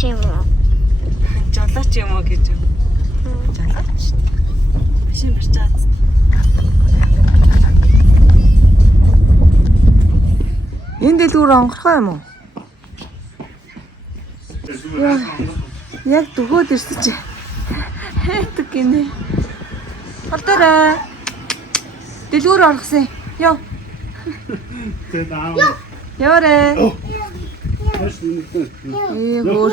ч юм уу? Жолооч юм уу гэж юу? Жолооч. Машин барьж байгаа зү. Энэ дэлгүүр онгорхоо юм уу? Яг дөгөөд ирсэн чи. Хэтг гинэ. Холдорой. Дэлгүүр орхсон. Яв. Яваарэ. Өөр.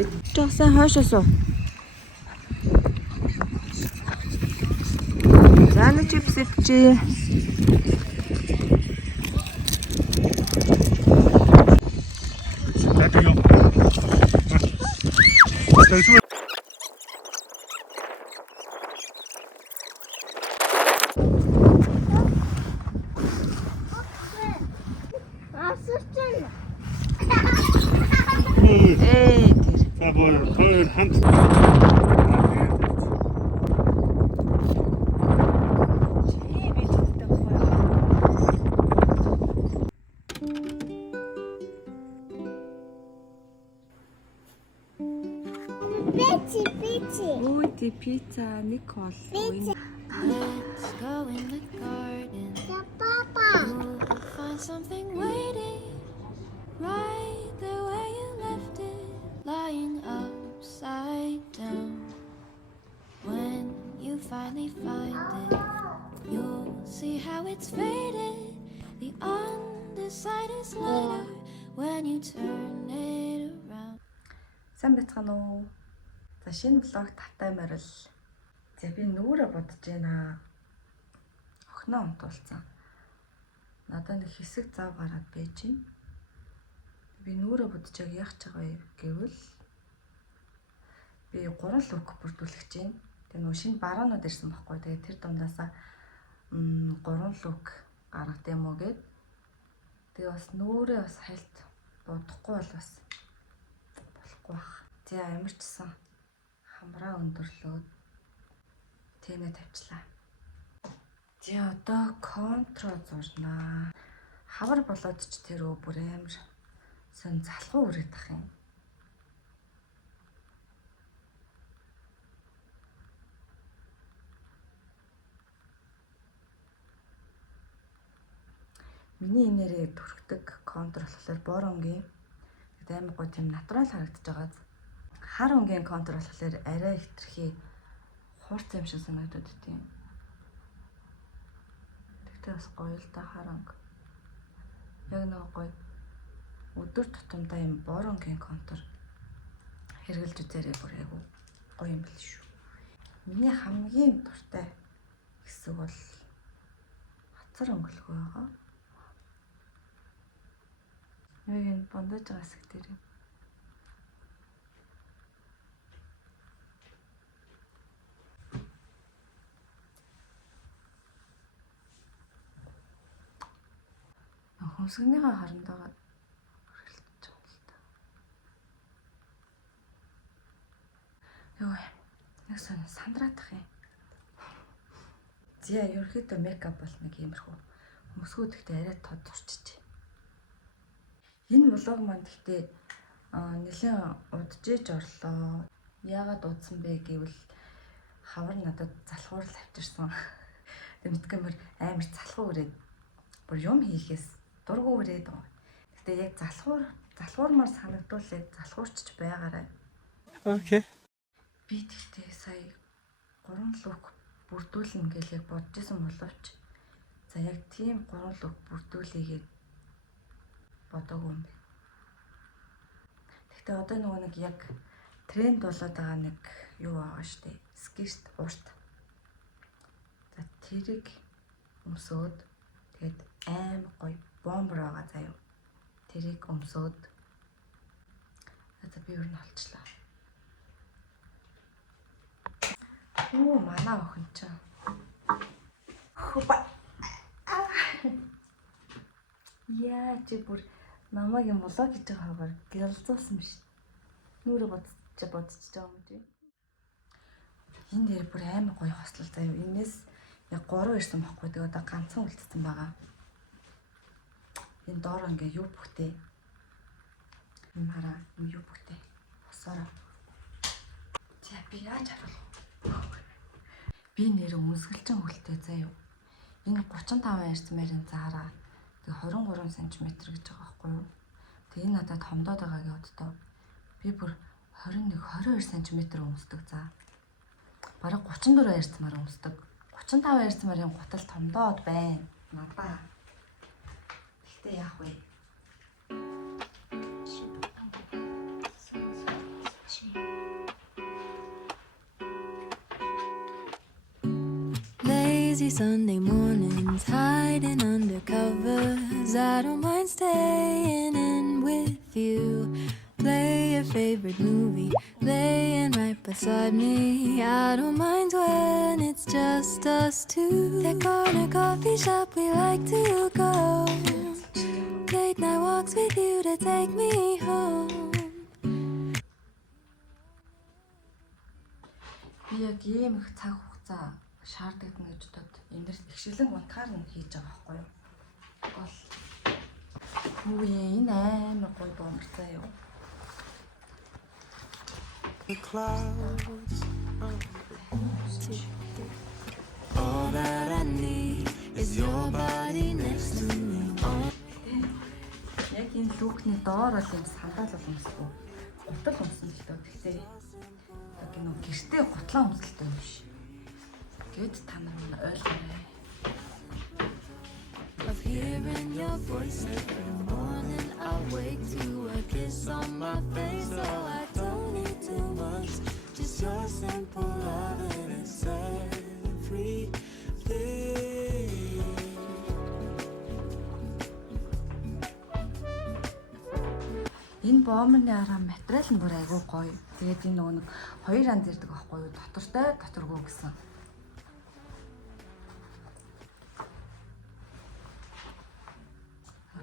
Эцэгсэн хойшоосоо. Зана чипс идчихье. Ой, ти пицца, Никол. Let's go in the garden. You'll find something waiting right there where you left it, lying upside down. When you finally find it, you'll see how it's faded. The underside is lighter when you turn it around. Сайн байцгаана уу? За шинэ влог тавтай морил. За би нүрэ бодож байна. Охиноо унтуулсан. Надад нэг хэсэг зав гараад байж байна. Би нүрэ бодож яах гэж байгаа вэ гэвэл би 3 лук бүрдүүлэх гэж байна. Тэгээ нөгөө шинэ баруунууд ирсэн байхгүй. Тэгээ тэр дундаас 3 лук гаргад юм уу гэд. Тэгээ бас нүрэ бас хальт бодохгүй бол бас болохгүй бах. За ямарчсан хамраа өндөрлөөд тэнэ тавьчлаа. За одоо контро зурнаа. Хавар болоод ч тэр бүр амар сон залхуу үрээд ах юм. Миний энэрээ төрхдөг контр болохоор боронгийн амар гоо тийм натурал харагдаж байгаа. Хар өнгийн контр болохоор арай хитрхи хуурц юм шиг санагдаад тийм. Тэгтээ бас гоё л да хар өнг. Яг нэг гоё өдөр тутамдаа юм боронгийн контр хэрглэж үзээрэй бүр айгу гоё юм биш шүү. Миний хамгийн дуртай хэсэг бол хацар өнгөлгөө байгаа. Яг энэ бондож байгаа хэсэг дээр юм. Хөмсгнийхаа харандаага хөрөлдөж байгаа л та. Йоо, яг сандраадах юм. Зя ерөөхдөө мейкап бол нэг иймэрхүү хөмсгүүд ихтэй арай тод зурчиж. Энэ влог маань гэхдээ нэлээд удажж орлоо. Яагаад удсан бэ гэвэл хавар надад залхуур л авчирсан. Тэг мэдгэмэр амар залхуу өрөөд бүр юм хийхээс дургу өрөөд байгаа. Гэхдээ яг залхуурмаар санагдуулаад залхуурчж байгаарай. Окей. Би тэгтээ сая 3 лук бүрдүүлнэ гэж яг бодож исэн боловч за яг тийм 3 лук бүрдүүлээгээд бодоогүй юм бэ. Гэхдээ одоо нөгөө нэг яг тренд болоод байгаа нэг юу байгаа штэ. Скерт урт. За тэрийг өмсөөд тэгээд аим гоё бомбер байгаа заяа. Тэрийг өмсөөд за би өөр нь олчлаа. Оо манай охин ч. Хопа. Яа чи бүр намайг юм болоо гэж байгаагаар гэлзуусан биш. Нүрэ бодож байгаа юм чи. Энэ дээр бүр амар гоё хослол заяа. Энээс яг 3 ирсэн байхгүй. Тэгээ одоо ганцхан үлдсэн байгаа. Энэ доор ингээ юу бүхтэй. Юм хараа, юм юу бүхтэй. Босоороо. За би яаж харуулах вэ? Би нэр өмсгөлчин хөлтэй заяа. Энэ 35 ярьцмэрийн заараа тэг 23 см гэж байгаа байхгүй юу? Тэг энэ надад томдоод байгаагийн удаа би бүр 22 см өмсдөг за. Бараг 34 ярьцмаар өмсдөг. 35 ярьцмарын гутал томдоод байна. Надаа. Гэхдээ яах вэ? Lazy Sunday mornings, hiding under covers. I don't mind staying in with you. Play your favorite movie, laying right beside me. I don't mind when it's just us two. That corner coffee shop we like to go. Late night walks with you to take me home. Би яг ийм их цаг хугацаа шаардлагдан гэж бодоод энэ дэр ихшилэн унтахаар нь хийж байгаа байхгүй юу? Гол. Хүү энэ амар гоё бомбарцаа юу? The clouds. All that I need is your body next to me. Яг энэ лүкний доор бол юм сандал бол өмсөхгүй. Гутал өмсөн л дөө. Тэгтээ яг энэ гэртээ гутлаа өмсөлтэй юм биш. Гэт та нар ойлгоорой. Of hearing your voice every morning, I wake to a kiss on my face. So I don't need too much, Just your simple love and it's everything. Энэ бомбны арга материал нь бүр айгүй гоё. Тэгээд энэ нөгөө нэг хоёр янз ирдэг байхгүй юу? Дотортой, доторгүй гэсэн.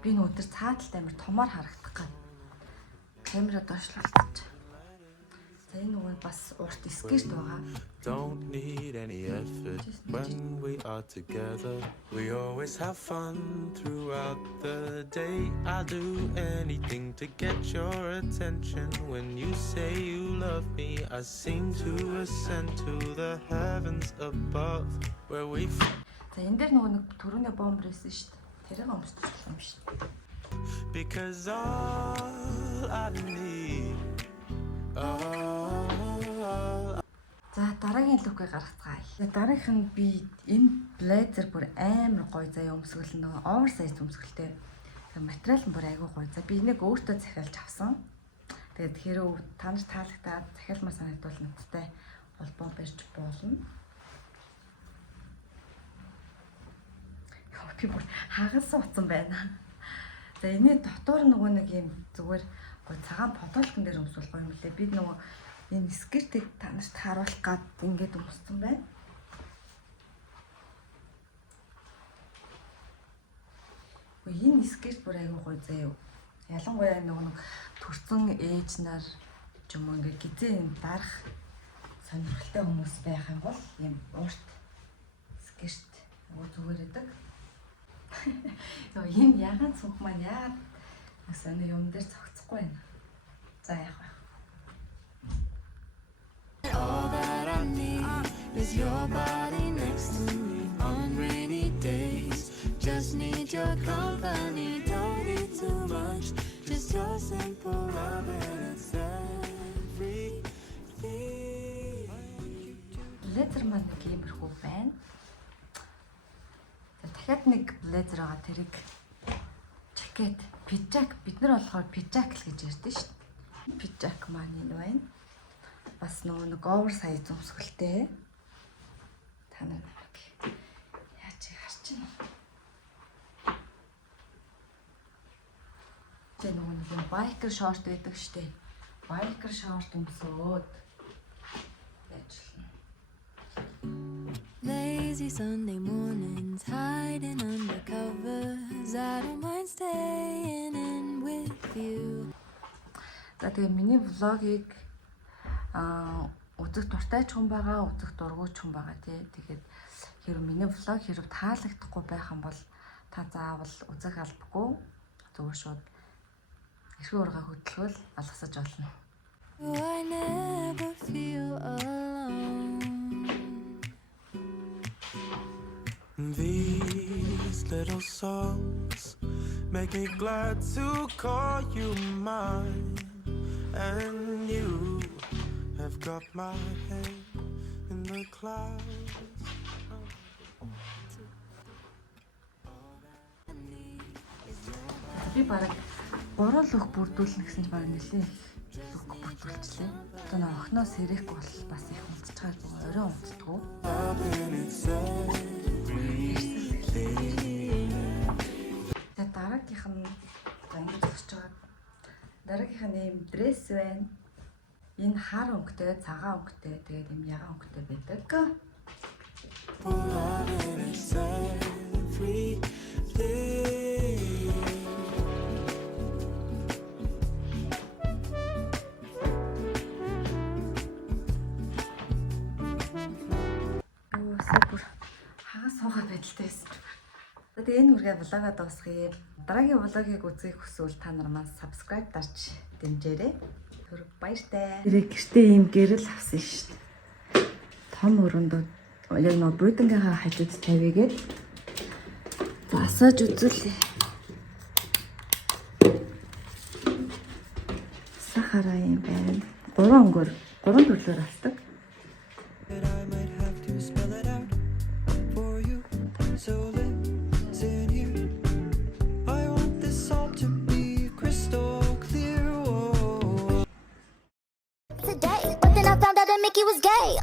Би өнөөдөр цааталт амар томоор харагдах гад. Камера доошлуулчих. За энэ нөгөө бас урт скерт байгаа. Don't need any effort when we are together. We always have fun throughout the day. I'll do anything to get your attention. When you say you love me, I seem to ascend to the heavens above where we. За энэ дээр нөгөө нэг түрүүний бомб байсан шүү дээ. Тэрийг өмсдөг юм шүү дээ. Because all I need. За дараагийн лүкээ гаргацгаая. Дараагийнх нь би энэ блейзер бүр амар гоё заяа өмсгөл нөгөө оверсайз өмсгөлтэй. Тэгээ материал нь бүр айгүй гоё. За би энийг өөртөө захиалж авсан. Тэгээд хэрэг та нар таалагдаад захиалмаар санагдвал надтай холбоо барьж болно. Би бүр хагалсан утсан байна. За энэ дотор нөгөө нэг юм зүгээр гоё цагаан подолкон дээр өмсвөл гоё юм лээ. Би нөгөө энэ скертийг та нарт харуулах гад ингээд өмссөн байна. Энэ скерт бүр айгүй гоё заяа. Ялангуяа нөгөө нэг төрсөн ээж нар ч юм уу ингээд гизээ дарах сонирхолтой хүмүүс байх юм бол ийм урт скерт зүгээр байдаг. Яа ийм ягаан цүнх маань яагаад нэг юм дээр цогцохгүй байна. За яах вэ? all that I need is your body next to me on rainy days. Just need your company, don't need too much. Just your simple love and it's everything. Блейзер маань нэг иймэрхүү байна. За дахиад нэг блейзер байгаа тэрийг жакет, пижак бид нар болохоор пижак л гэж ярьдэн шүү дээ. Пижак маань энэ байна. Бас нэг оверсайз өмсгөлтэй. Та нар намайг яаж харж байна? Тэ нэг байкер шорт байдаг шүү дээ. Байкер шорт өмсөөд ажиллана. Lazy Sunday mornings, hiding under covers. I don't mind staying in with you. За тэгээ миний влогийг үзэх дуртай ч хүн байгаа, үзэх дургүй ч хүн байгаа тий. Тэгээд хэрэг миний влог хэрэг таалагдахгүй байх юм бол та заавал үзэх албагүй зүгээр шууд эрхүү ургаа хөдлөхөөл алгасаж болно. I never feel alone. These little songs make me glad to call you mine, and you have got my head in the clouds. Би бараг 3 лүг бүрдүүлнэ гэсэн чинь бараг нэлээд лүг бүрдүүлчихлээ. Одоо нэг охноос сэрэхгүй бол бас их унцчихаар орой унцдаггүй. Тэгээд дараагийнх нь одоо ингэж зогсож байгаа. Дараагийнх нь ийм дресс байна. Энэ хар өнгөтэй, цагаан өнгөтэй, тэгээд ийм ягаан өнгөтэй байдаг. Супер. Хагас суугаад байдалтай байсан. Тэгээд энэ үргээ влогоо дуусгая. Дараагийн влогийг үзэх хүсвэл та нар маань subscribe дарж дэмжээрэй. Түр баяртай. Тэрийг гэртээ ийм гэрэл авсан шүү дээ. Том өрөндөө яг нөө будингийнхаа хажууд тавигээд засаж үзүүлээ. Сахараа юм байна. 3 өнгөөр 3 төрлөөр авдаг. So listen here, I want this all to be crystal clear. Today, but then I found out that Mickey was gay.